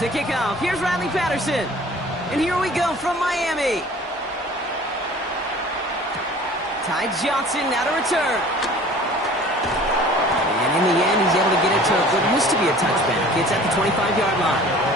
To kick off, here's Riley Patterson. And here we go from Miami. Ty Johnson now to return. And in the end, he's able to get it to what used to be a touchback. It's at the 25-yard line.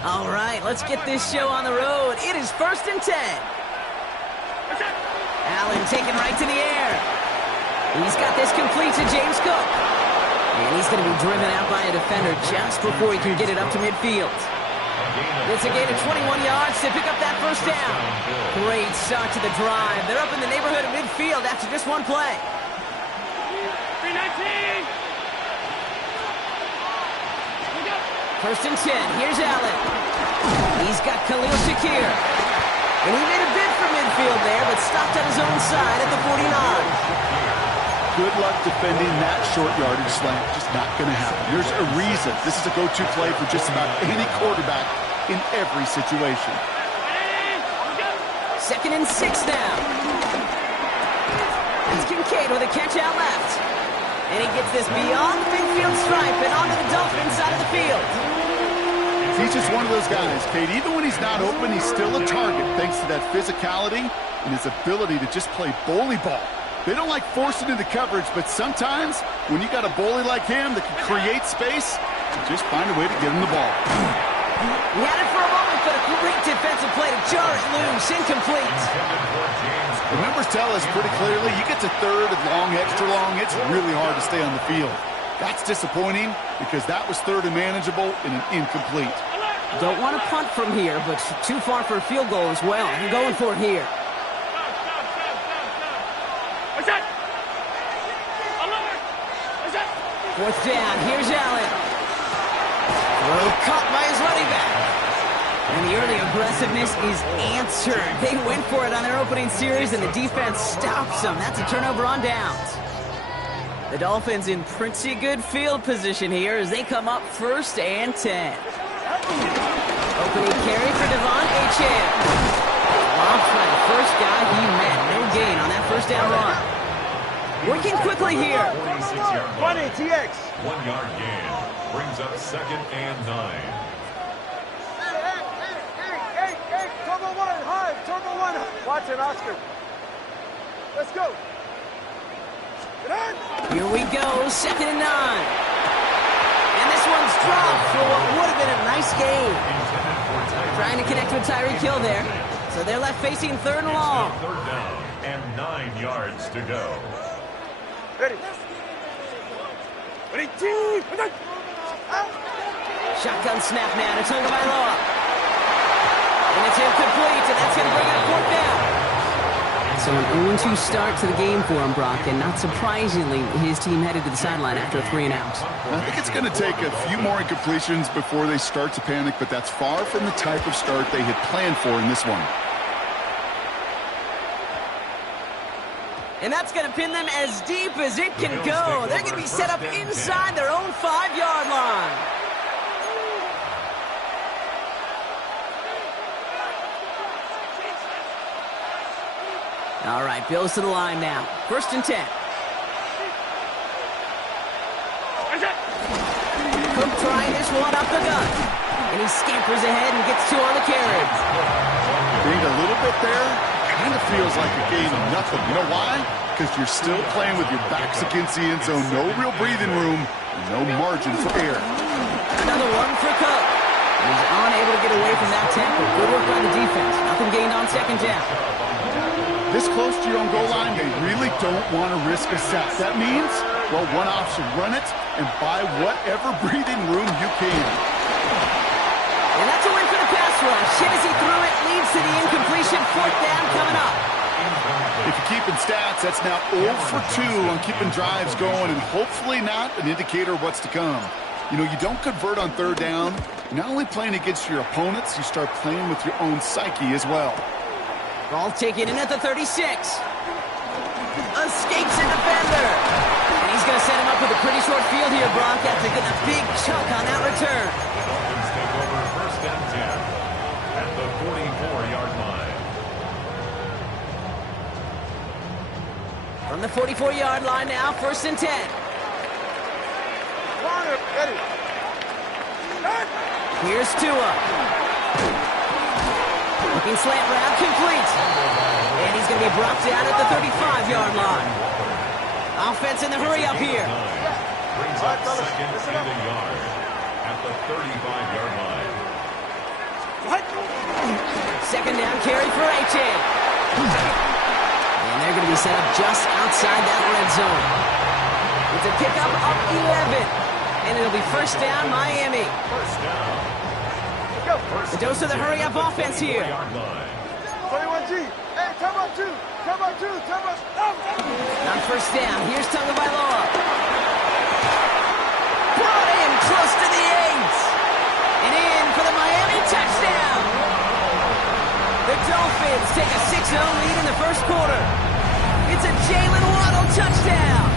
All right, let's get this show on the road. It is 1st and 10. Allen taken right to the air. He's got this complete to James Cook. And he's going to be driven out by a defender just before he can get it up to midfield. It's a gain of 21 yards to pick up that first down. Great start to the drive. They're up in the neighborhood of midfield after just one play. 319. 1st and 10. Here's Allen. He's got Khalil Shakir. And he made a bid for midfield there, but stopped on his own side at the 49. Good luck defending that short yardage slant. Just not going to happen. There's a reason this is a go-to play for just about any quarterback in every situation. 2nd and 6 now. It's Kincaid with a catch out left. And he gets this beyond the midfield stripe and onto the Dolphins side of the field. He's just one of those guys, Kate. Even when he's not open, he's still a target thanks to that physicality and his ability to just play bully ball. They don't like forcing into coverage, but sometimes when you got a bully like him that can create space, you just find a way to get him the ball. He had it for a moment, but a great defensive play to jar it loose, incomplete. The numbers tell us pretty clearly, you get to 3rd and long, extra long, it's really hard to stay on the field. That's disappointing because that was 3rd and manageable and an incomplete. Don't want to punt from here, but too far for a field goal as well. I'm going for it here. Fourth down, here's Allen. Throw caught by his running back. And the early aggressiveness is answered. They went for it on their opening series, and the defense stops them. That's a turnover on downs. The Dolphins in pretty good field position here as they come up 1st and 10. Opening carry for Devon Achane. Blocked by the first guy he met. No gain on that first down run. Working quickly here. 20 TX. 1 yard gain. Brings up 2nd and 9. Hey, Turbo 1, high, Turbo 1. Watch it, Oscar. Let's go. Here we go, 2nd and 9. And this one's dropped for what would have been a nice game. Trying to connect with Tyreek Hill there. So they're left facing 3rd and long. 3rd down and 9 yards to go. Ready. Shotgun snap now to Tagovailoa. And it's incomplete, and that's going to bring it up 4th down. So an 0-2 start to the game for him, Brock, and not surprisingly, his team headed to the sideline after a 3 and out. I think it's going to take a few more incompletions before they start to panic, but that's far from the type of start they had planned for in this one. And that's going to pin them as deep as it can go. They're going to be set up inside their own 5-yard line. All right, Bills to the line now. 1st and 10. Cook trying this one up the gut. And he scampers ahead and gets 2 on the carry. Being a little bit there kind of feels like a game of nothing. You know why? Because you're still playing with your backs against the end zone. No real breathing room. No margin for error. Another one for Cook. He's unable to get away from that tempo. Good work by the defense. Nothing gained on 2nd down. This close to your own goal line, they really don't want to risk a sack. That means, well, one option, run it and buy whatever breathing room you can. And that's a win for the pass rush. Hit as he threw it, leads to the incompletion. 4th down coming up. If you're keeping stats, that's now 0 for 2 on keeping drives going, and hopefully not an indicator of what's to come. You know, you don't convert on 3rd down. You're not only playing against your opponents, you start playing with your own psyche as well. Ball taken in at the 36. Escapes a defender. And he's going to set him up with a pretty short field here, Brock, after getting a big chunk on that return. Dolphins take over 1st and From the 44-yard line now, 1st and 10. Corner, ready. Here's Tua. Looking slant route, complete. And he's going to be brought down at the 35-yard line. Offense in the hurry up here. Brings up second and a yard at the 35-yard line. Second down carry for A-Chain. And they're going to be set up just outside that red zone. It's a pickup of 11. And it'll be 1st down, Miami. First down. The dose of the hurry-up offense here. 21G. Hey, come on, two. Come on, two. Come on. On 1st down, here's Tagovailoa. Brought in close to the 8. And in for the Miami touchdown. The Dolphins take a 6-0 lead in the 1st quarter. It's a Jalen Waddle touchdown.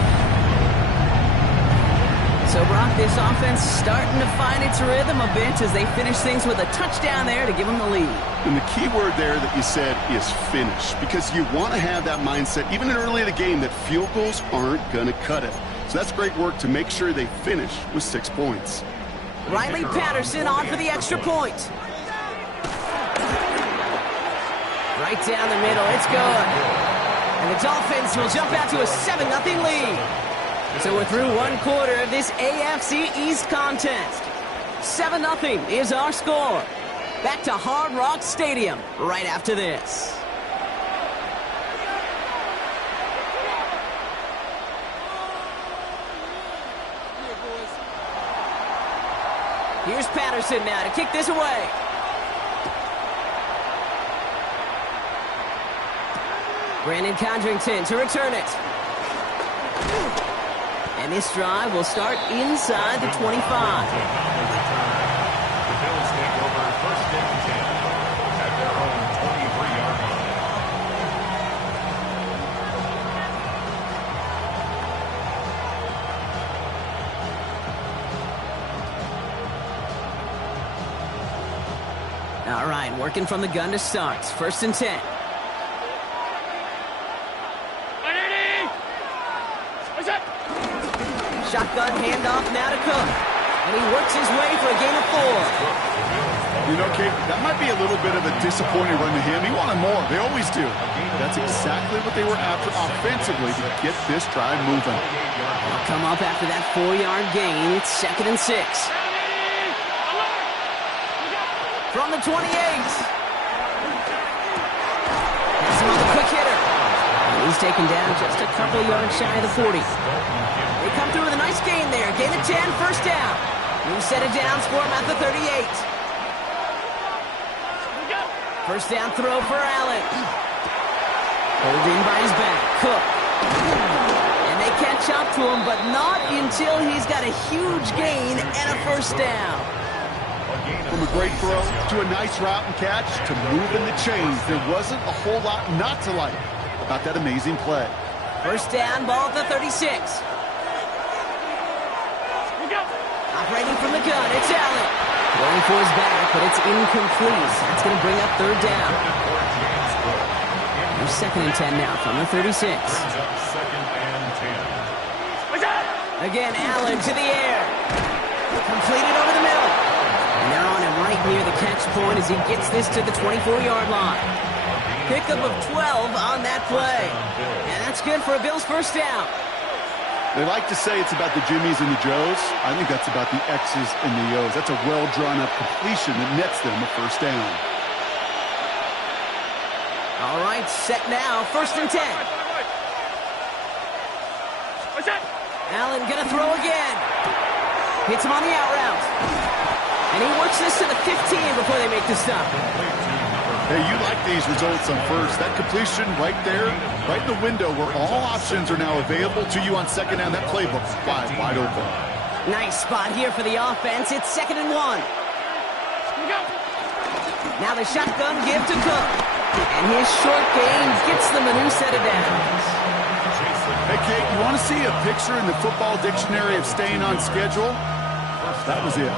So, Brock, this offense starting to find its rhythm a bit as they finish things with a touchdown there to give them the lead. And the key word there that you said is finish, because you want to have that mindset, even early in the game, that field goals aren't going to cut it. So that's great work to make sure they finish with 6 points. Riley Patterson on for the extra point. Right down the middle, it's good. And the Dolphins will jump out to a 7-0 lead. So we're through 1 quarter of this AFC East contest. 7-0 is our score. Back to Hard Rock Stadium right after this. Here's Patterson now to kick this away. Brandon Condrington to return it. And this drive will start inside the 25. The Bills take over 1st and 10 at their own 23-yard line. All right, working from the gun to start. 1st and 10. Shotgun handoff now to Cook. And he works his way for a gain of 4. You know, Kate, that might be a little bit of a disappointing run to him. He wanted more. They always do. That's exactly what they were after offensively to get this drive moving. They'll come up after that 4-yard gain. It's 2nd and 6. From the 28. That's another quick hitter. And he's taken down just a couple yards shy of the 40. They come through with a nice gain there. Gain of 10, 1st down. New set of downs for him at the 38. 1st down throw for Allen. Pulled in by his back. Cook. And they catch up to him, but not until he's got a huge gain and a 1st down. From a great throw to a nice route and catch to moving the chains, there wasn't a whole lot not to like about that amazing play. 1st down, ball at the 36. Operating from the gun, it's Allen. Going for his back, but it's incomplete. That's going to bring up 3rd down. There's 2nd and 10 now from the 36. Brings up 2nd and 10. Again, Allen to the air. Completed over the middle. And they're on him right near the catch point as he gets this to the 24-yard line. Pickup of 12 on that play. And that's good for a Bills 1st down. They like to say it's about the Jimmies and the Joes. I think that's about the X's and the O's. That's a well-drawn-up completion that nets them a 1st down. All right, set now, 1st and 10. Allen gonna throw again. Hits him on the out route. And he works this to the 15 before they make the stop. Hey, you like these results on 1st. That completion right there, right in the window where all options are now available to you on 2nd down. That playbook's wide open. Nice spot here for the offense. It's 2nd and 1. Now the shotgun give to Cook. And his short gain gets them a new set of downs. Hey, Kate, you want to see a picture in the football dictionary of staying on schedule? That was it.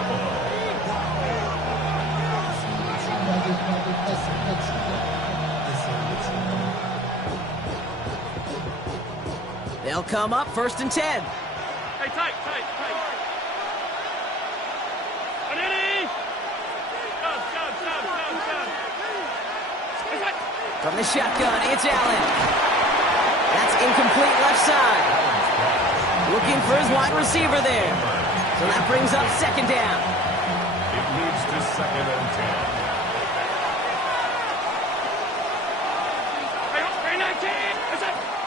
They'll come up 1st and 10. Hey, tight. From the shotgun, it's Allen. That's incomplete left side. Looking for his wide receiver there. So that brings up 2nd down. It leads to 2nd and 10.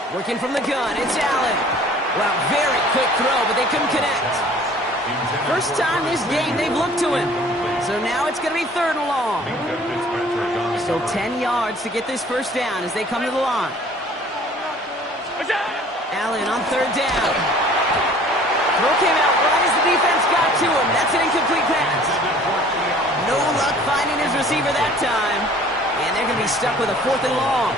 Working from the gun, it's Allen. Well, very quick throw, but they couldn't connect. First time this game they've looked to him. So now it's going to be 3rd and long. Still 10 yards to get this 1st down as they come to the line. Allen on 3rd down. Throw came out right as the defense got to him. That's an incomplete pass. No luck finding his receiver that time. And they're going to be stuck with a 4th and long.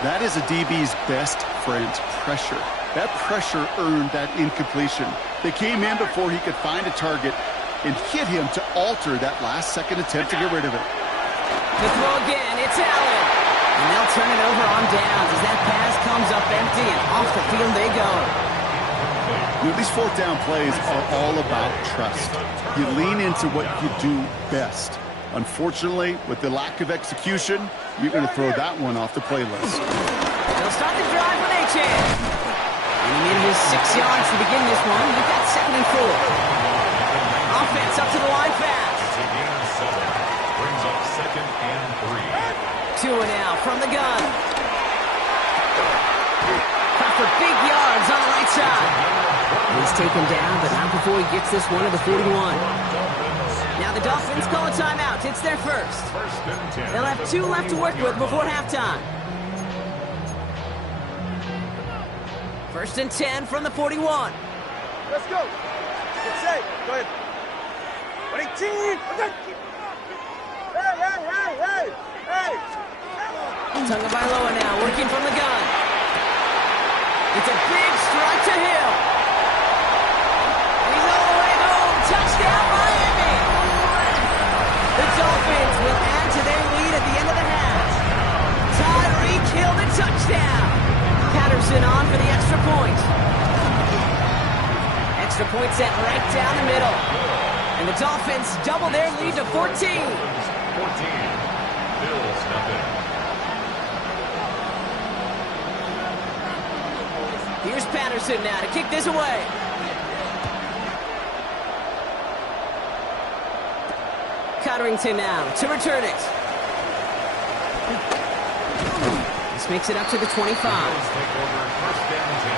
That is a DB's best friend, pressure. That pressure earned that incompletion. They came in before he could find a target and hit him to alter that last-second attempt to get rid of it. The throw again, it's Allen. And they'll turn it over on downs as that pass comes up empty and off the field they go. You know, these 4th down plays are all about trust. You lean into what you do best. Unfortunately, with the lack of execution, you're going to throw that one off the playlist. They'll start the drive with Achane. And he needed his 6 yards to begin this one. He's got 2nd and 4. Offense up to the line fast. Brings up 2nd and 3. 2 and out from the gun. Crawford, big yards on the right side. He's taken down, but not before he gets this one to the 41. Now the Dolphins call a timeout. It's their first. They'll have 2 left to work with before halftime. 1st and 10 from the 41. Let's go. Get safe. Go ahead. Ready, team. Hey. Dmajor now working from the gun. It's a big strike to Hill. He's all the way home. Touchdown, Miami. The Dolphins will add to their lead at the end of the half. Tyreek Hill the touchdown. Patterson on for the extra point. Extra point set right down the middle. And the Dolphins double their lead to 14. 14. Bills nothing. Here's Patterson now to kick this away. Cotterington now to return it. This makes it up to the 25. Bills take over 1st down 10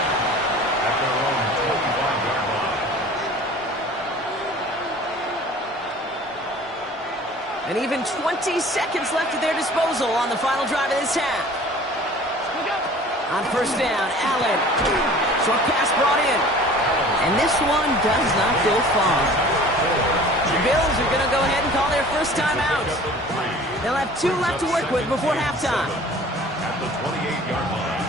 at their own 25-yard line. And even 20 seconds left at their disposal on the final drive of this half. On 1st down, Allen. Short pass brought in. And this one does not go far. The Bills are going to go ahead and call their first timeout. They'll have 2 left to work with before halftime. At the 28-yard line.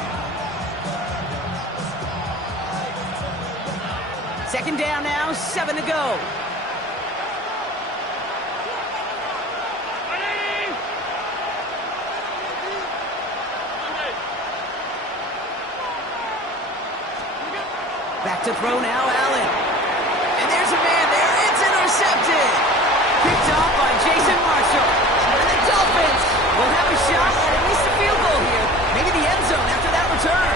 2nd down now, 7 to go. Back to throw now, Allen. And there's a man there. It's intercepted. Picked off by Jason Marshall. And the Dolphins will have a shot at least a field goal here. Maybe the end zone after that return.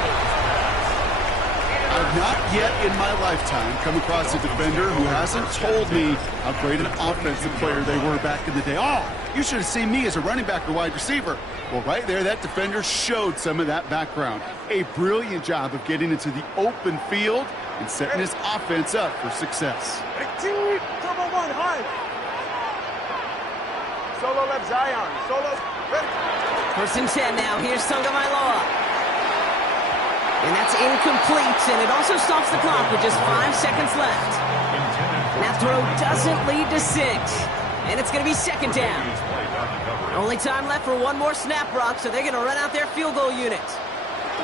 I've not yet in my lifetime come across a defender who hasn't told me how great an offensive player they were back in the day. Oh, you should have seen me as a running back or wide receiver. Well, right there, that defender showed some of that background. A brilliant job of getting into the open field and setting his offense up for success. Team, turbo 1, high. Solo left Zion. Solo. Ready. 1st and 10 now. Here's Dmajor. And that's incomplete, and it also stops the clock with just 5 seconds left. That throw doesn't lead to 6, and it's going to be 2nd down. Only time left for one more snap, Brock, so they're going to run out their field goal unit.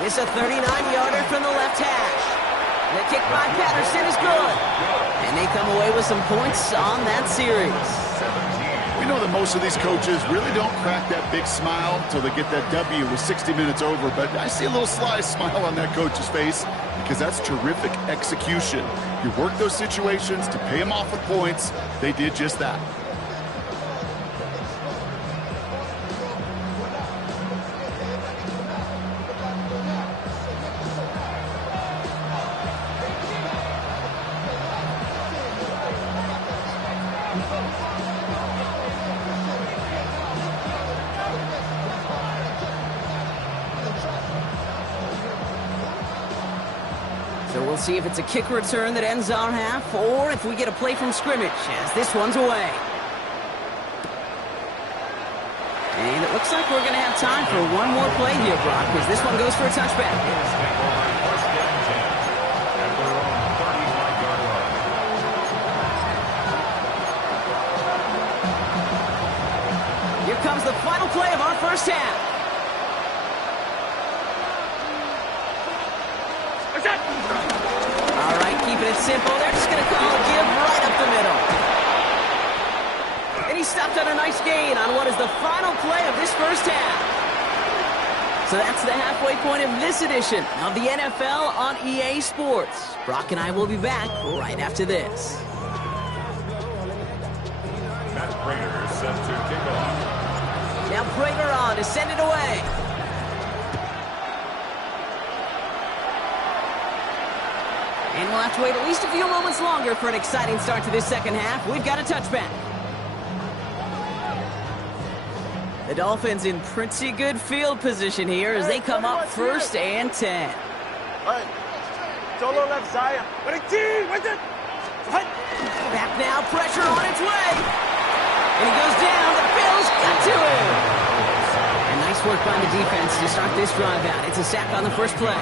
It's a 39-yarder from the left hash. The kick by Patterson is good. And they come away with some points on that series. We know that most of these coaches really don't crack that big smile until they get that W with 60 minutes over, but I see a little sly smile on that coach's face because that's terrific execution. You work those situations to pay them off with points. They did just that. So we'll see if it's a kick return that ends our half, or if we get a play from scrimmage, as this one's away. And it looks like we're going to have time for one more play here, Brock, because this one goes for a touchback. Here comes the final play of our first half. All right, keeping it simple. They're just going to call a give right up the middle. And he stopped on a nice gain on what is the final play of this first half. So that's the halfway point of this edition of the NFL on EA Sports. Brock and I will be back right after this. Matt Prater set to kick off. Now Prater on to send it away. And we'll have to wait at least a few moments longer for an exciting start to this second half. We've got a touchback. The Dolphins in pretty good field position here as they come up 1st and 10. Right. Solo left Zion. Back now, pressure on its way. And he goes down. The Bills got to him. And nice work by the defense to start this drive out. It's a sack on the first play.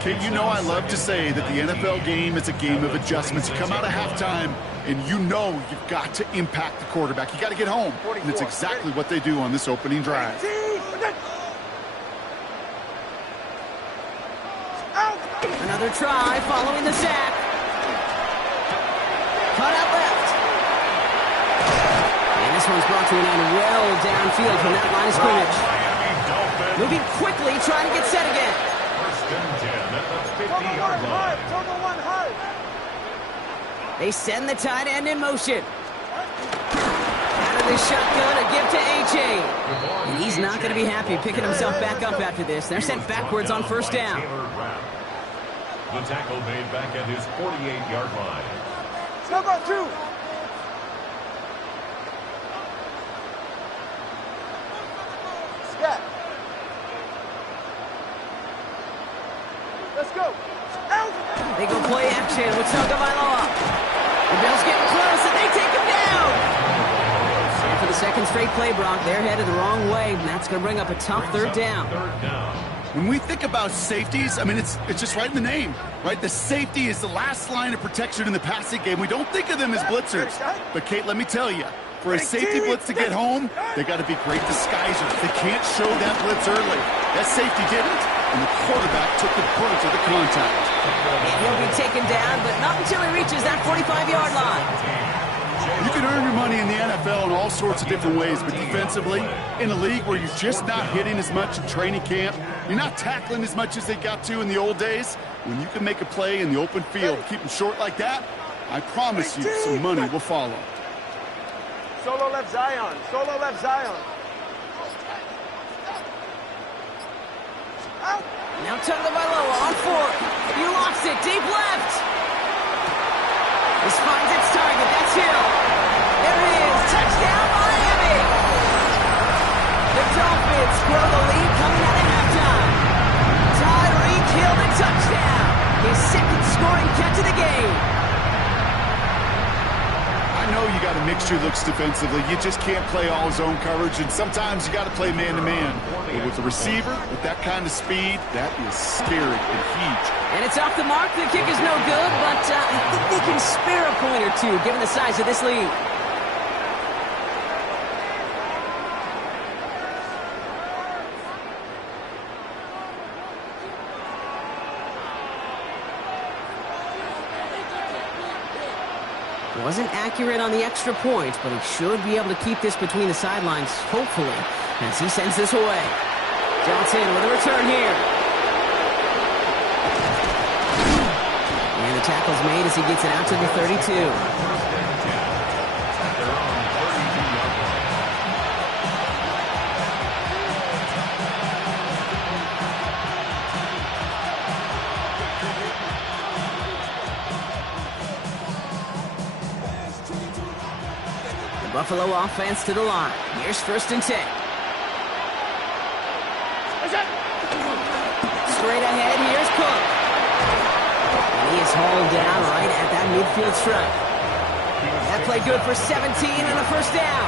Kate, you know I love to say that the NFL game is a game of adjustments. You come out of halftime, and you know you've got to impact the quarterback. You got to get home, and it's exactly what they do on this opening drive. Another try following the sack. Cut out left. And this one's brought to an end well downfield from that line of scrimmage. Moving quickly, trying to get set again. They send the tight end in motion. Out of the shotgun, a give to A.J. And he's not going to be happy picking himself back up after this. They're sent backwards on first down. The tackle made back at his 48-yard line. Still got 2. Scat. Let's go. Out. They go play action with Tagovailoa. The Bills getting close, and they take him down. And for the second straight play, Brock, they're headed the wrong way, and that's going to bring up a tough third down. When we think about safeties, I mean, it's just right in the name, right? The safety is the last line of protection in the passing game. We don't think of them as blitzers. But, Kate, let me tell you, for a safety blitz to get home, they got to be great disguisers. They can't show that blitz early. That safety didn't, and the quarterback took the brunt of the contact. And he'll be taken down, but not until he reaches that 45-yard line. You can earn your money in the NFL in all sorts of different ways, but defensively, in a league where you're just not hitting as much in training camp, you're not tackling as much as they got to in the old days, when you can make a play in the open field, keep them short like that, I promise you some money will follow. Solo left Zion. Solo left Zion. Out. Now Tagovailoa on 4th. He lost it deep left. This finds its target. That's Hill. There it is. Touchdown, Miami. The Dolphins grow the lead coming out of halftime. Tyreek Hill, the touchdown. His second scoring catch of the game. I know you got a mixture looks defensively. You just can't play all zone coverage, and sometimes you got to play man-to-man. But with a receiver, with that kind of speed, that is scary and huge. And it's off the mark. The kick is no good, but I think they can spare a point or two, given the size of this lead. Wasn't accurate on the extra point, but he should be able to keep this between the sidelines, hopefully, as he sends this away. Johnson with a return here. the tackle's made as he gets it out to the 32. Buffalo offense to the line. Here's 1st and 10. Straight ahead, here's Cook. And he is hauled down right at that midfield stripe. That play good for 17 and a 1st down.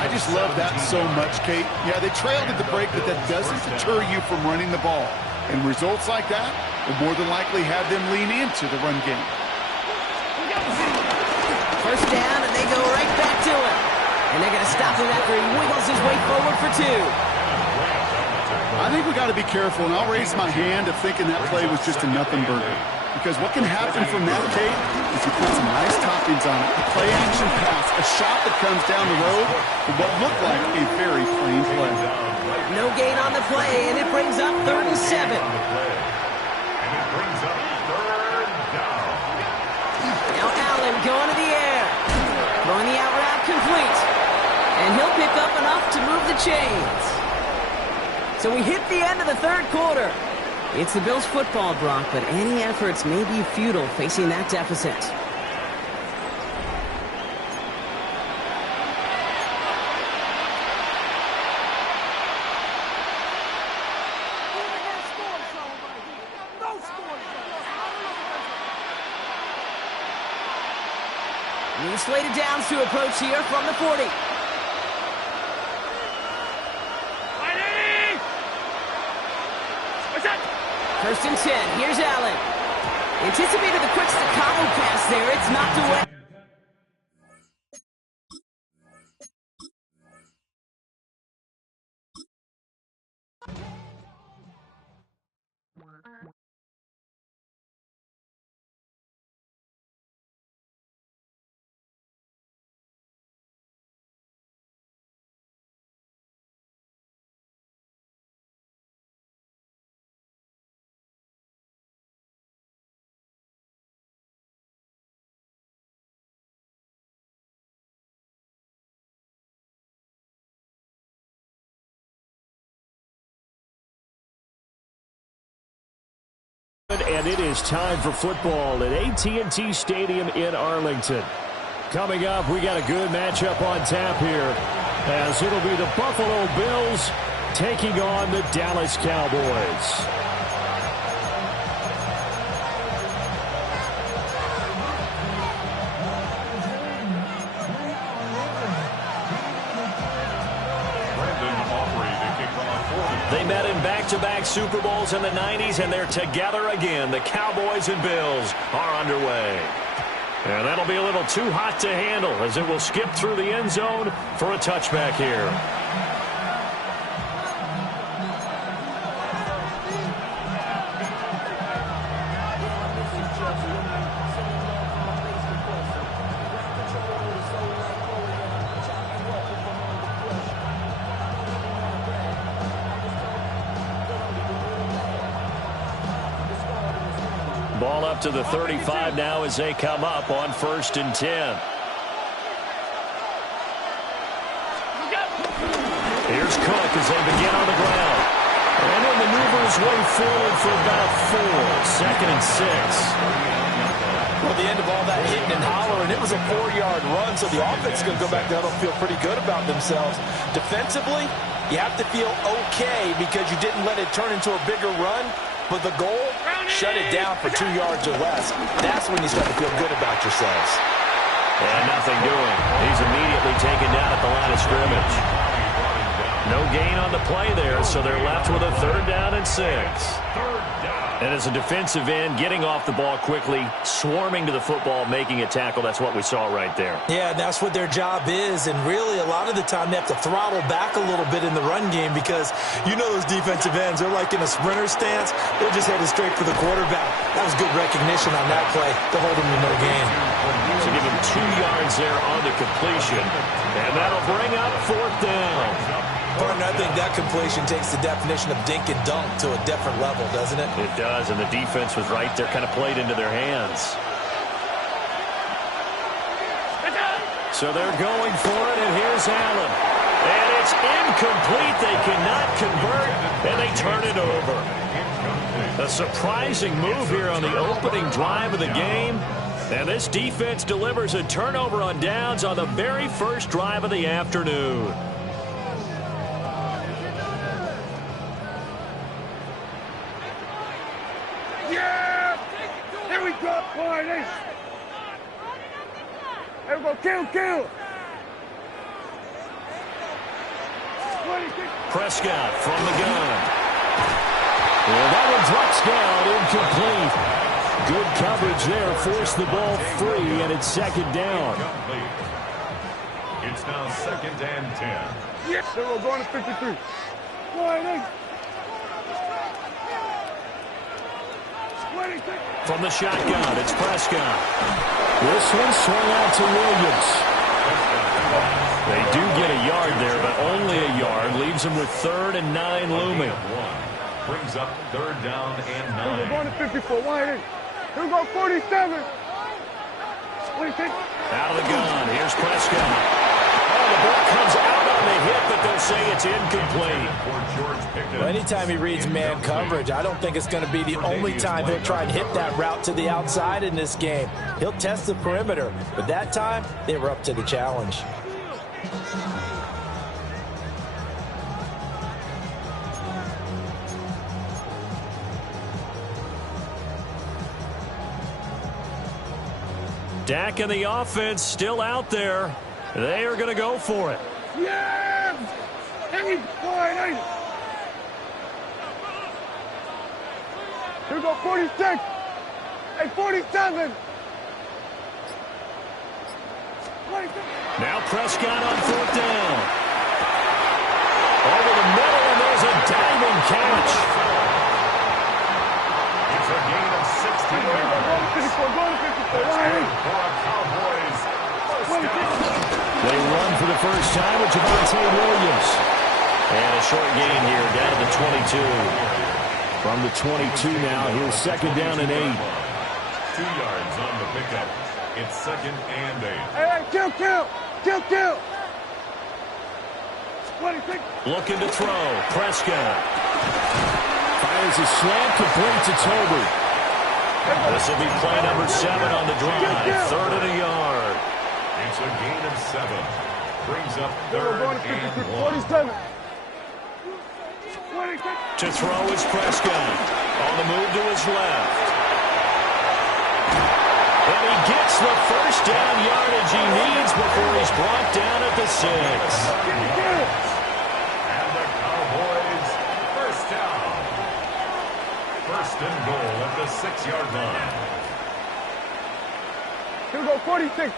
I just love that so much, Kate. Yeah, they trailed at the break, but that doesn't deter you from running the ball. And results like that will more than likely have them lean into the run game. 1st down, and they go right back to him. And they're going to stop him after he wiggles his way forward for 2. I think we got to be careful, and I'll raise my hand of thinking that play was just a nothing burger. Because what can happen from that, Kate, is you put some nice toppings on it. A play-action pass, a shot that comes down the road for what looked like a very plain play. No gain on the play, and it brings up 3rd and 7. Now Allen going to the air. Throwing the out route complete. And he'll pick up enough to move the chains. So we hit the end of the 3rd quarter. It's the Bills football, Brock, but any efforts may be futile facing that deficit. New slated downs to approach here from the 40. First and 10. Here's Allen. Anticipated the quick staccato pass there. It's knocked away. And it is time for football at AT&T Stadium in Arlington. Coming up, we got a good matchup on tap here, as it'll be the Buffalo Bills taking on the Dallas Cowboys. They met in back-to-back Super Bowls in the 90s, and they're together again. The Cowboys and Bills are underway. And that'll be a little too hot to handle, as it will skip through the end zone for a touchback here. Ball up to the 35 now as they come up on 1st and 10. Here's Cook as they begin on the ground. And he'll maneuver his way forward for about 4. 2nd and 6. Well, the end of all that hitting and hollering, it was a 4-yard run, so the offense is going to go back down and feel pretty good about themselves. Defensively, you have to feel okay because you didn't let it turn into a bigger run. But the goal, shut it down for 2 yards or less. That's when you start to feel good about yourselves. And nothing doing. He's immediately taken down at the line of scrimmage. No gain on the play there, so they're left with a 3rd down and 6. And as a defensive end, getting off the ball quickly, swarming to the football, making a tackle, that's what we saw right there. Yeah, that's what their job is, and really a lot of the time they have to throttle back a little bit in the run game because you know those defensive ends, they're like in a sprinter stance. They're just headed straight for the quarterback. That was good recognition on that play to hold him to no gain. So give him 2 yards there on the completion, and that'll bring up 4th down. Partner, I think that completion takes the definition of dink and dunk to a different level, doesn't it? It does, and the defense was right there, kind of played into their hands. So they're going for it, and here's Allen. And it's incomplete. They cannot convert, and they turn it over. A surprising move here on the opening drive of the game. And this defense delivers a turnover on downs on the very first drive of the afternoon. Yeah! Here we go, boys! Here we go, kill! Prescott from the gun. And that one drops down, incomplete. Good coverage there, forced the ball free, and it's second down. It's now 2nd and 10. Yes, so we're going to 53. From the shotgun, it's Prescott. This one swung out to Williams. They do get a yard there, but only a yard. Leaves them with 3rd and 9 looming. Brings up 3rd down and 9. We're going to 54. Here we go, 47. Out of the gun, here's Prescott. Oh, the ball comes out on the hit, but they'll say it's incomplete. Well, anytime he reads man coverage, I don't think it's going to be the only time he'll try and hit that route to the outside in this game. He'll test the perimeter, but that time, they were up to the challenge. Dak and the offense still out there. They are going to go for it. Yeah! Here we go, 46. Hey, 47. Now Prescott on 4th down. Over the middle, and there's a diving catch. It's a gain of 16 yards. They run for the first time with Javonte Williams. And a short gain here down to the 22. From the 22 now, here's 2nd down and 8. 2 yards on the pickup. It's 2nd and 8. Hey, kill. Looking to throw. Prescott. Fires a slant complete to Toby. This will be play number 7 on the drive. 3rd and a yard. It's a gain of 7. Brings up 3rd and 1. 47. To throw is Prescott. On the move to his left. And he gets the first down yardage he needs before he's brought down at the 6. And the Cowboys first down. 1st and goal at the 6-yard line. Here we go, 46.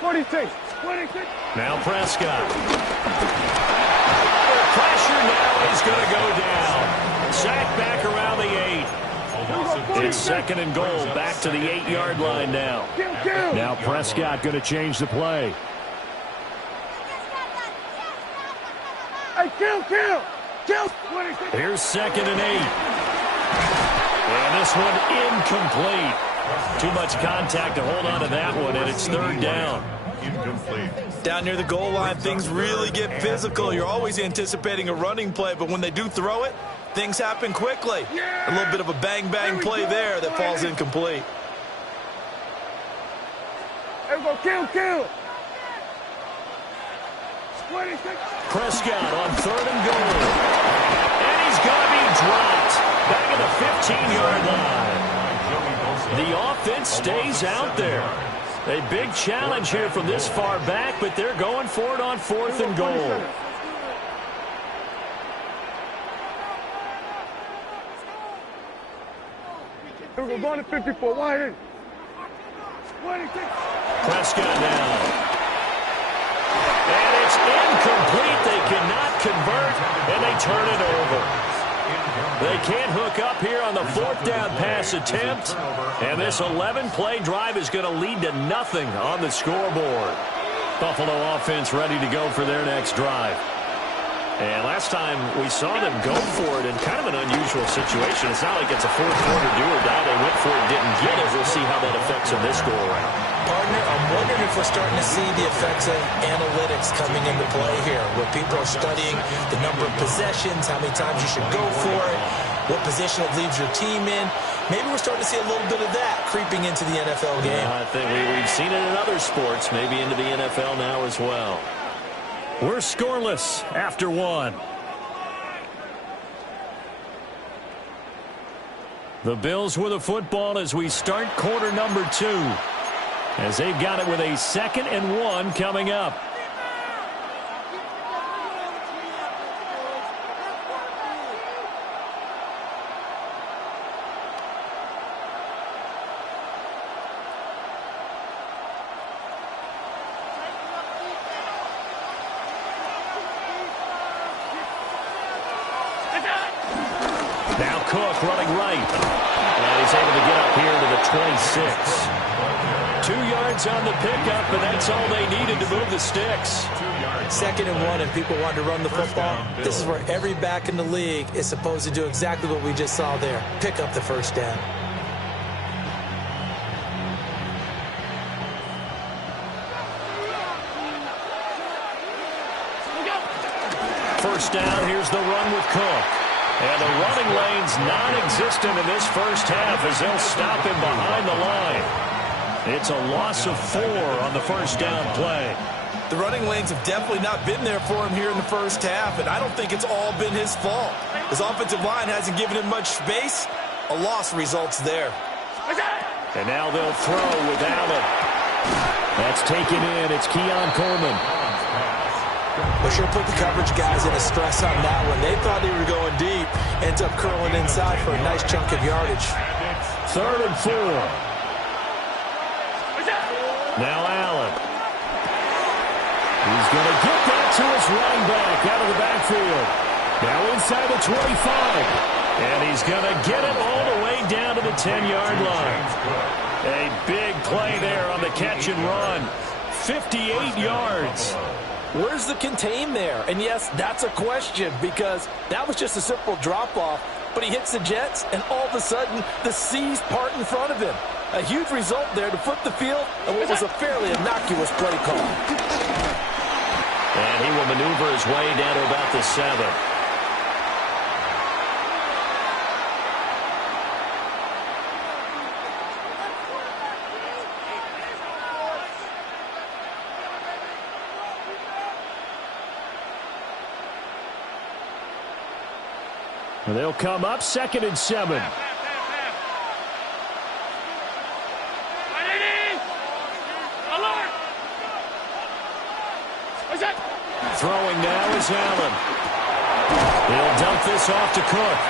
Now Prescott. Pressure now is going to go down. Sack back around the 8. It's 2nd and goal, back to the 8-yard line now. Now Prescott going to change the play. Hey, kill. Here's 2nd and 8. And this one incomplete. Too much contact to hold on to that one, and it's 3rd down. Incomplete. Down near the goal line, things really get physical. You're always anticipating a running play, but when they do throw it, things happen quickly. A little bit of a bang-bang play there that falls incomplete. Here we go, kill. Prescott on 3rd and goal. And he's going to be dropped. Back at the 15-yard line. The offense stays out there. A big challenge here from this far back, but they're going for it on 4th and goal. We're going to 54. Wide in. Prescott now. And it's incomplete. They cannot convert, and they turn it over. They can't hook up here on the 4th down pass attempt. And this 11-play drive is going to lead to nothing on the scoreboard. Buffalo offense ready to go for their next drive. And last time we saw them go for it in kind of an unusual situation. It's not like it's a fourth-quarter do or die. They went for it, didn't get it. We'll see how that affects them this go-around. Partner, I'm wondering if we're starting to see the effects of analytics coming into play here, where people are studying the number of possessions, how many times you should go for it, what position it leaves your team in. Maybe we're starting to see a little bit of that creeping into the NFL game. I think we've seen it in other sports, maybe into the NFL now as well. We're scoreless after one. The Bills with the football as we start quarter number 2. As they've got it with a 2nd and 1 coming up. Now Cook running right. And he's able to get up here to the 26. 2 yards on the pickup, and that's all they needed to move the sticks. 2nd and 1, and people want to run the football. This is where every back in the league is supposed to do exactly what we just saw there. Pick up the first down. First down, here's the run with Cook. And the running lane's non-existent in this first half as they'll stop him behind the line. It's a loss of 4 on the first down play. The running lanes have definitely not been there for him here in the first half, and I don't think it's all been his fault. His offensive line hasn't given him much space. A loss results there. And now they'll throw with Allen. That's taken in. It's Keon Coleman. But sure put the coverage guys in a stress on that one. They thought they were going deep. Ends up curling inside for a nice chunk of yardage. 3rd and 4. Now Allen. He's going to get that to his running back out of the backfield. Now inside the 25. And he's going to get it all the way down to the 10-yard line. A big play there on the catch and run. 58 yards. Where's the contain there? And yes, that's a question because that was just a simple drop-off. But he hits the Jets, and all of a sudden, the seas part in front of him. A huge result there to flip the field and what was a fairly innocuous play call. And he will maneuver his way down to about the 7. And they'll come up 2nd and 7. Throwing now is Allen. He'll dump this off to Cook.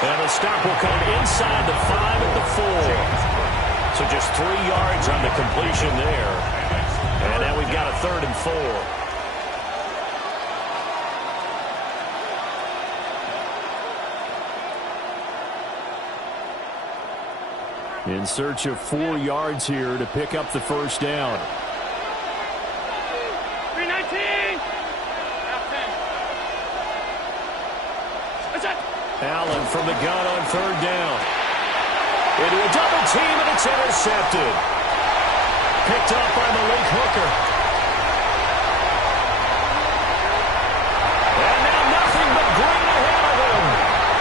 And the stop will come inside the 5 at the 4. So just 3 yards on the completion there. And now we've got a 3rd and 4. In search of 4 yards here to pick up the first down. 319. Allen from the gun on 3rd down. Into a double team, and it's intercepted. Picked up by Malik Hooker. And now nothing but green ahead of him.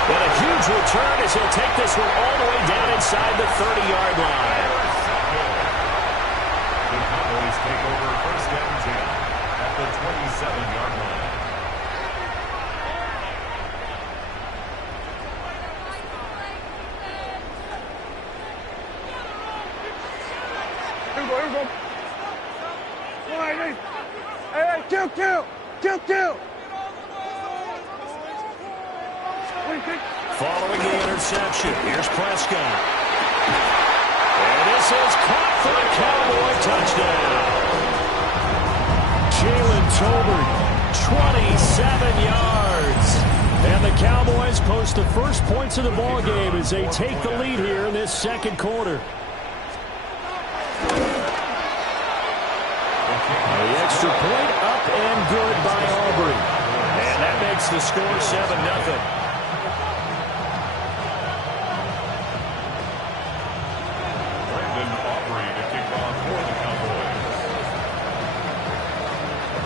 And a huge return as he'll take this one all the way down inside the 30-yard line. The Cowboys take over 1st and 10 at the 27-yard line. Hey, kill. Following the interception, here's Prescott. And this is caught for a Cowboy touchdown. Jalen Tolbert, 27 yards. And the Cowboys post the first points of the ballgame as they take the lead here in this 2nd quarter. The extra point up and good by Aubrey. And that the score 7-0.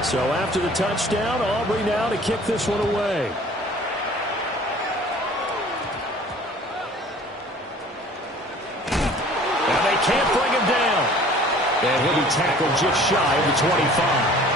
So after the touchdown, Aubrey now to kick this one away. And they can't bring him down. And he'll be tackled just shy of the 25.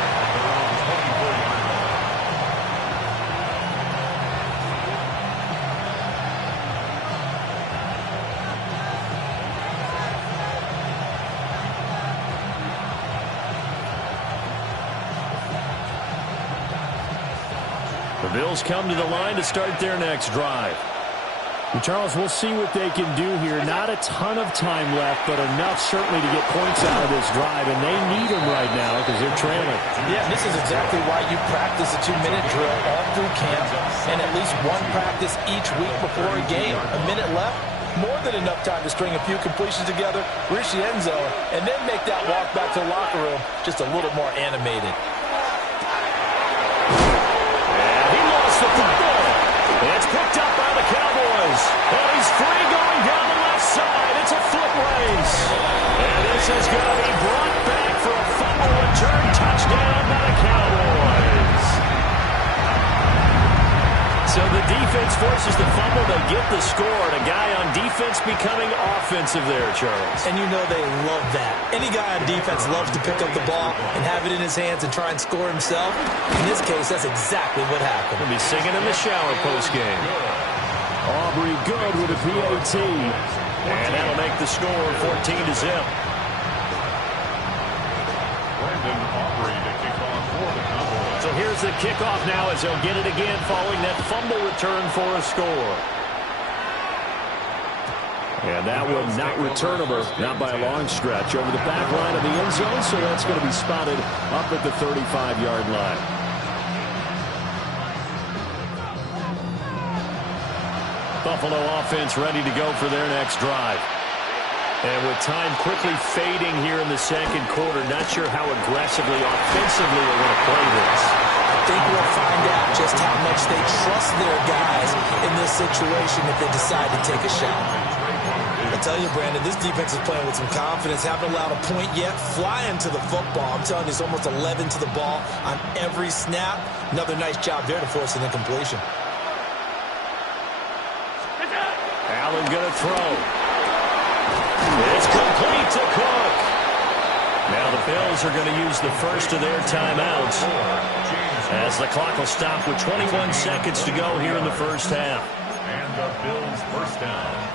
The Bills come to the line to start their next drive. And Charles, we'll see what they can do here. Not a ton of time left, but enough certainly to get points out of this drive, and they need them right now because they're trailing. Yeah, this is exactly why you practice a 2-minute drill all through camp and at least one practice each week before a game. A minute left, more than enough time to string a few completions together, reach the end zone, and then make that walk back to the locker room just a little more animated. The football. It's picked up by the Cowboys. And he's free going down the left side. It's a foot race. And this is going to be brought back for a fumble return touchdown by the Cowboys. So the defense forces the fumble. They get the score. And a guy on defense becoming offensive there, Charles. And you know they love that. Any guy on defense loves to pick up the ball and have it in his hands and try and score himself. In this case, that's exactly what happened. He'll be singing in the shower postgame. Aubrey good with a PAT. And that'll make the score 14-0. So here's the kickoff now as they'll get it again following that fumble return for a score. And that one not returnable, not by a long stretch, over the back line of the end zone, so that's going to be spotted up at the 35-yard line. Buffalo offense ready to go for their next drive. And with time quickly fading here in the second quarter, not sure how aggressively, offensively they're going to play this. I think we'll find out just how much they trust their guys in this situation if they decide to take a shot. I tell you, Brandon, this defense is playing with some confidence. Haven't allowed a point yet. Flying to the football. I'm telling you, it's almost 11 to the ball on every snap. Another nice job there to force an incompletion. Allen going to throw. It's complete to Cook. Now the Bills are going to use the first of their timeouts as the clock will stop with 21 seconds to go here in the first half. And the Bills first down.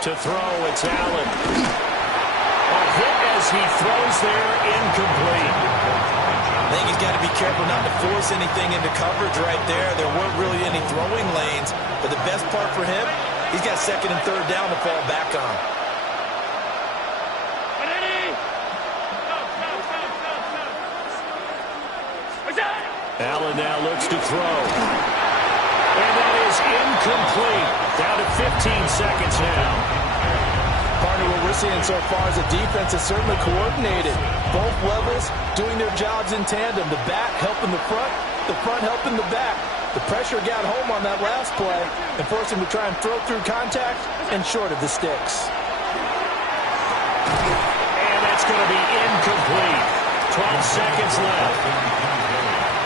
To throw, it's Allen. A hit as he throws there, incomplete. I think he's got to be careful not to force anything into coverage right there. There weren't really any throwing lanes, but the best part for him, he's got second and third down to fall back on. Allen now looks to throw. And that is incomplete. Down to 15 seconds now. Partner, what we're seeing so far is the defense is certainly coordinated. Both levels doing their jobs in tandem. The back helping the front helping the back. The pressure got home on that last play and forced him to try and throw through contact and short of the sticks. And that's going to be incomplete. 12 seconds left.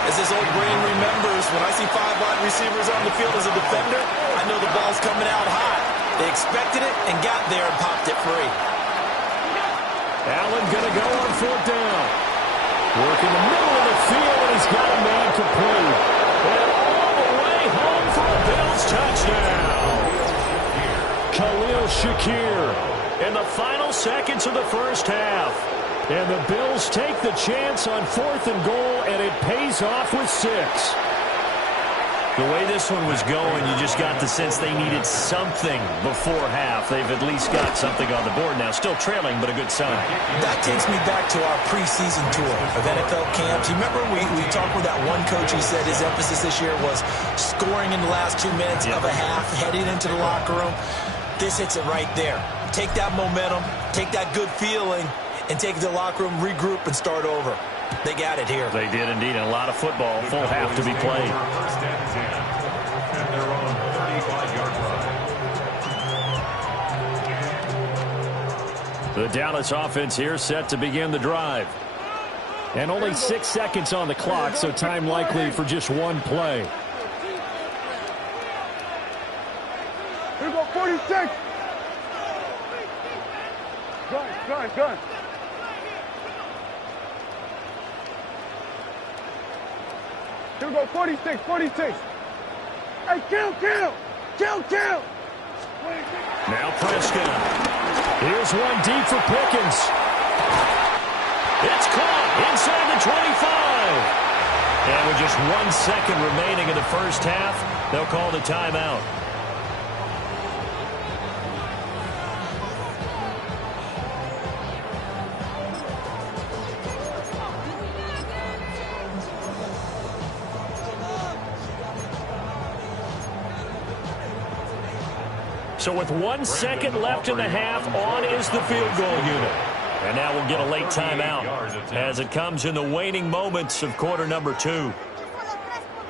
As this old brain remembers, when I see 5 wide receivers on the field as a defender, I know the ball's coming out hot. They expected it and got there and popped it free. Allen going to go on fourth down. Working the middle of the field, and he's got a man complete. And all the way home for a Bills touchdown. Khalil Shakir in the final seconds of the first half. And the Bills take the chance on 4th and goal, and it pays off with 6. The way this one was going, you just got the sense they needed something before half. They've at least got something on the board now. Still trailing, but a good sign. That takes me back to our preseason tour of NFL camps. You remember we talked with that one coach who said his emphasis this year was scoring in the last 2 minutes of a half, heading into the locker room. This hits it right there. Take that momentum, take that good feeling, and take it to the locker room, regroup, and start over. They got it here. They did indeed. And a lot of football. Full half to be played. First and 10. And they're on 35-yard line. The Dallas offense here set to begin the drive. And only 6 seconds on the clock, so time likely for just one play. Here we go, 46. Gun. Here we go, 46. Hey, kill. Now Prescott. Here's one deep for Pickens. It's caught inside the 25. And with just 1 second remaining in the first half, they'll call the timeout. So with 1 second left in the half, on is the field goal unit. And now we'll get a late timeout as it comes in the waning moments of quarter number 2.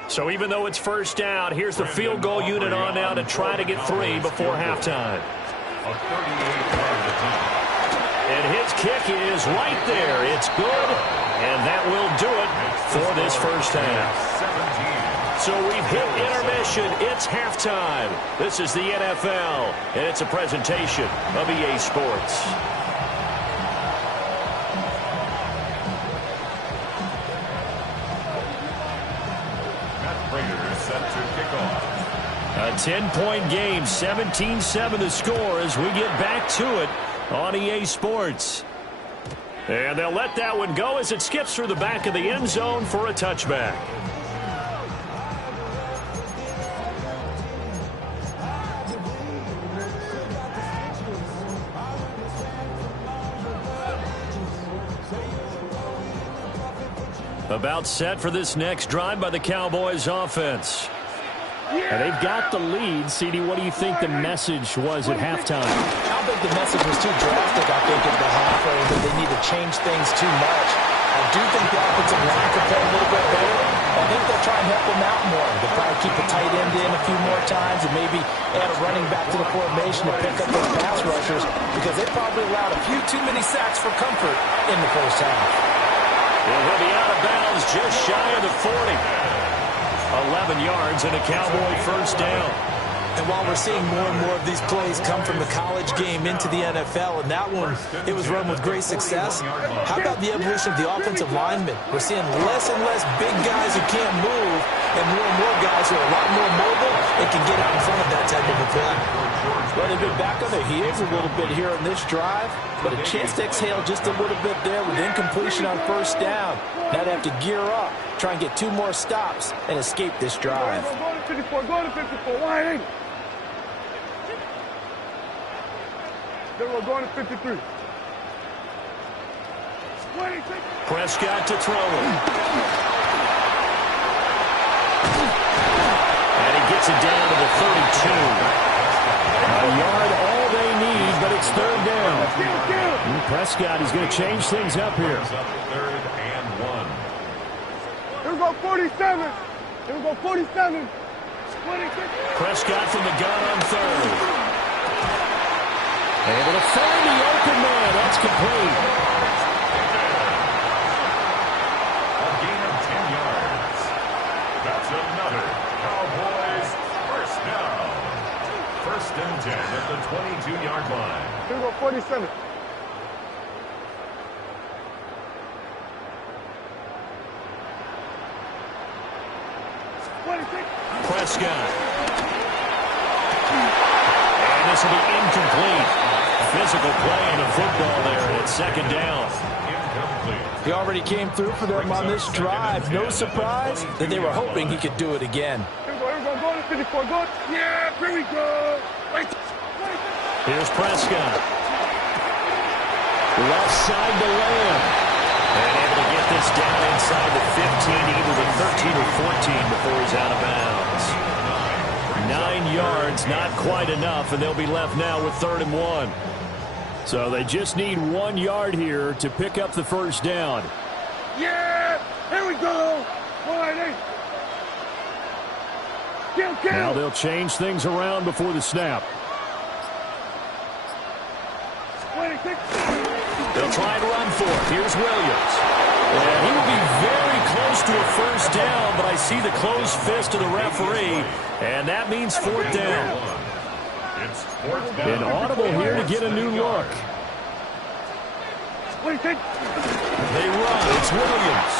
So even though it's first down, here's the field goal unit on now to try to get 3 before halftime. And his kick is right there. It's good, and that will do it for this first half. So we've hit intermission. It's halftime. This is the NFL, and it's a presentation of EA Sports. Matt Prater is set to kick off. A 10-point game, 17-7 the score as we get back to it on EA Sports. And they'll let that one go as it skips through the back of the end zone for a touchback. About set for this next drive by the Cowboys offense. And they've got the lead. CD, what do you think the message was at halftime? I don't think the message was too drastic, I think, at the half, or that they need to change things too much. I do think the offensive line could play a little bit better. I think they'll try and help them out more. They'll probably keep the tight end in a few more times and maybe add a running back to the formation to pick up those pass rushers because they probably allowed a few too many sacks for comfort in the first half. Well, he'll be out of bounds just shy of the 40. 11 yards and a Cowboy first down. And while we're seeing more and more of these plays come from the college game into the NFL, and that one, it was run with great success, how about the evolution of the offensive linemen? We're seeing less and less big guys who can't move, and more guys who are a lot more mobile and can get out in front of that type of a play. Well, they've been back on their heels a little bit here on this drive, but a chance to exhale just a little bit there with incompletion on first down. Now they have to gear up, try and get 2 more stops, and escape this drive. Go to 54, wide 80. Then we're going to 53. Prescott to throw it. And he gets it down to the 32. A yard all they need, but it's third down. And Prescott is going to change things up here. Third and 1. Here we go, 47. Here we go, 47. Prescott from the gun on third. Able to find the open man. That's complete. A gain of 10 yards. That's another Cowboys first down. First and 10 at the 22-yard line. Here we go, 47. Prescott. And this will be incomplete. Physical play in the football there, and it's second down. He already came through for them on this drive. No surprise that they were hoping he could do it again. Here we go, 54, good. Yeah, here we go. Wait. Here's Prescott. Left side to Lamb. And able to get this down inside the 15, either the 13 or 14 before he's out of bounds. 9 yards, not quite enough, and they'll be left now with 3rd and 1. So they just need 1 yard here to pick up the first down. Yeah, here we go. Now they'll change things around before the snap. They'll try and run for it. Here's Williams. And he will be very close to a first down, but I see the closed fist of the referee, and that means 4th down. An audible here to get a new look. They run. It's Williams.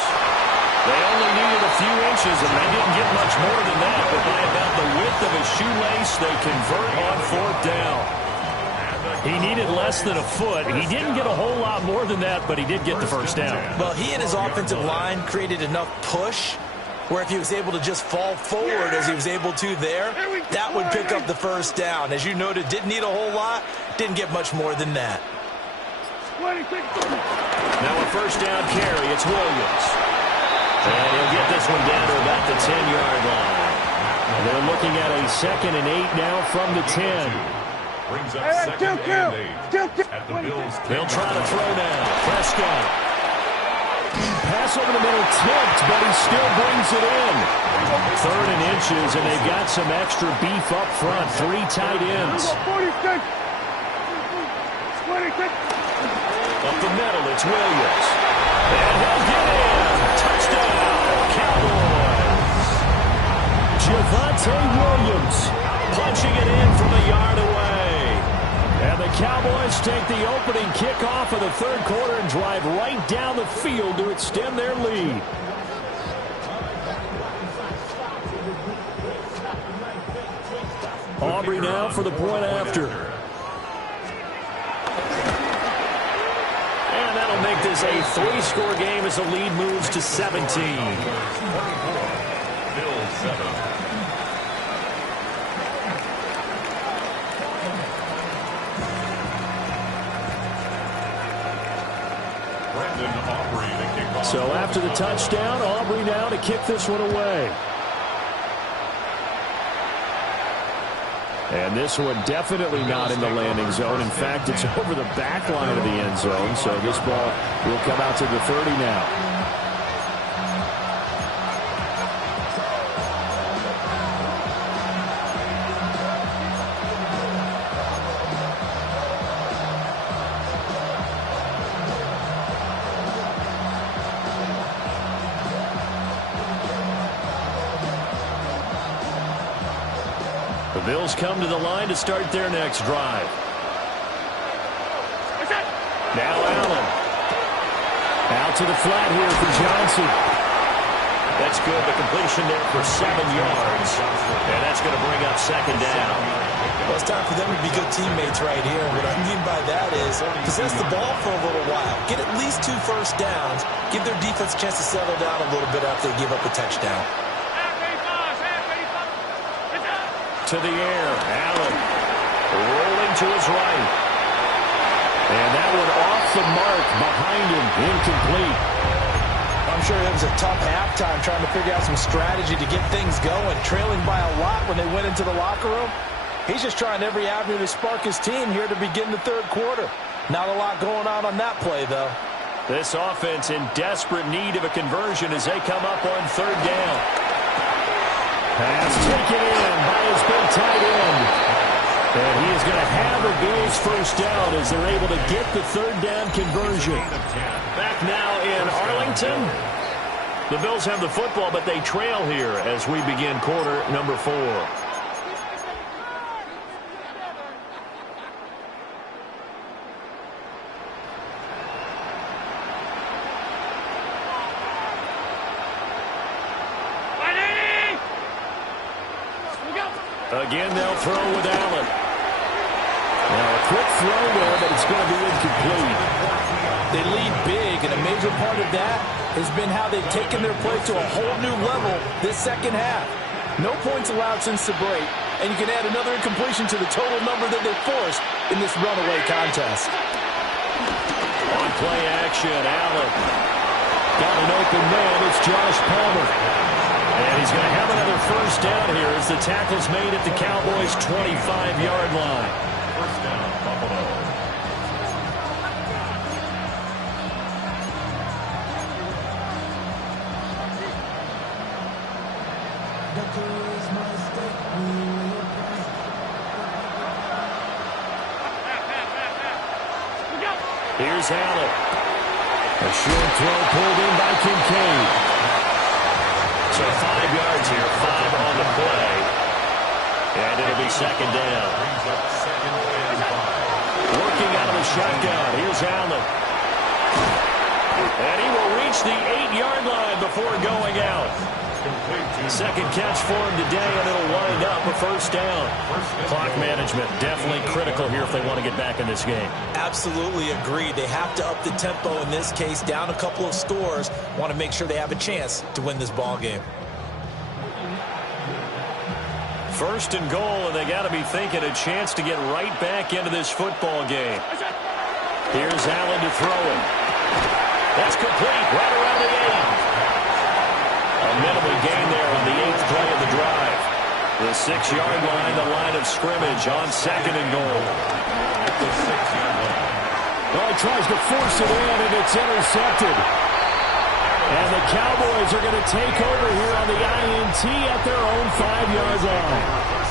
They only needed a few inches, and they didn't get much more than that, but by about the width of a shoelace, they convert on 4th down. He needed less than a foot. He didn't get a whole lot more than that, but he did get the first down. Well, he and his offensive line created enough push where if he was able to just fall forward as he was able to there, that would pick up the first down. As you noted, didn't need a whole lot, didn't get much more than that. Now a first down carry. It's Williams. And he'll get this one down to about the 10-yard line. They're looking at a 2nd and 8 now from the 10. Brings up 2nd and 8 at the Bills. They'll try to throw now. Prescott. Pass over the middle, tipped, but he still brings it in. 3rd and inches, and they've got some extra beef up front. 3 tight ends. Up the middle, it's Williams. And he'll get in. Touchdown, Cowboys. Javonte Williams punching it in from a yard away. And the Cowboys take the opening kickoff of the 3rd quarter and drive right down the field to extend their lead. Aubrey now for the point after. And that'll make this a 3-score game as the lead moves to 17. Bills 7. So after the touchdown, Aubrey now to kick this one away. And this one definitely not in the landing zone. In fact, it's over the back line of the end zone. So this ball will come out to the 30 now. The Bills come to the line to start their next drive. Now Allen. Out to the flat here for Johnson. That's good. The completion there for 7 yards. And that's going to bring up 2nd down. Well, it's time for them to be good teammates right here. And what I mean by that is possess the ball for a little while. Get at least 2 first downs. Give their defense a chance to settle down a little bit after they give up a touchdown. To the air, Allen rolling to his right. And that one off the mark behind him, incomplete. I'm sure it was a tough halftime trying to figure out some strategy to get things going, trailing by a lot when they went into the locker room. He's just trying every avenue to spark his team here to begin the 3rd quarter. Not a lot going on that play, though. This offense in desperate need of a conversion as they come up on 3rd down. Pass taken in by his big tight end. And he is going to have the Bills first down as they're able to get the 3rd down conversion. Back now in Arlington. The Bills have the football, but they trail here as we begin quarter number 4. Again, they'll throw with Allen. Now, a quick throw there, but it's going to be incomplete. They lead big, and a major part of that has been how they've taken their play to a whole new level this 2nd half. No points allowed since the break, and you can add another incompletion to the total number that they forced in this runaway contest. On play action, Allen. Got an open man. It's Josh Palmer. And he's going to have another first down here as the tackle's made at the Cowboys' 25-yard line. First down, Buffalo. Here's Allen. A short throw pulled in by Kincaid. So 5 yards here, 5 on the play. And it'll be second down. Working out of the shotgun. Here's Allen. And he will reach the 8-yard line before going out. Second catch for him today, and it'll wind up a first down. Clock management definitely critical here if they want to get back in this game. Absolutely agreed. They have to up the tempo in this case, down a couple of scores. Want to make sure they have a chance to win this ball game. First and goal, and they got to be thinking a chance to get right back into this football game. Here's Allen to throw it. That's complete, right around the 8. A minimal gain there on the 8th play of the drive. The 6-yard line, the line of scrimmage on second and goal. The 6-yard line. Oh, he tries to force it in, and it's intercepted. And the Cowboys are going to take over here on the INT at their own 5-yard line.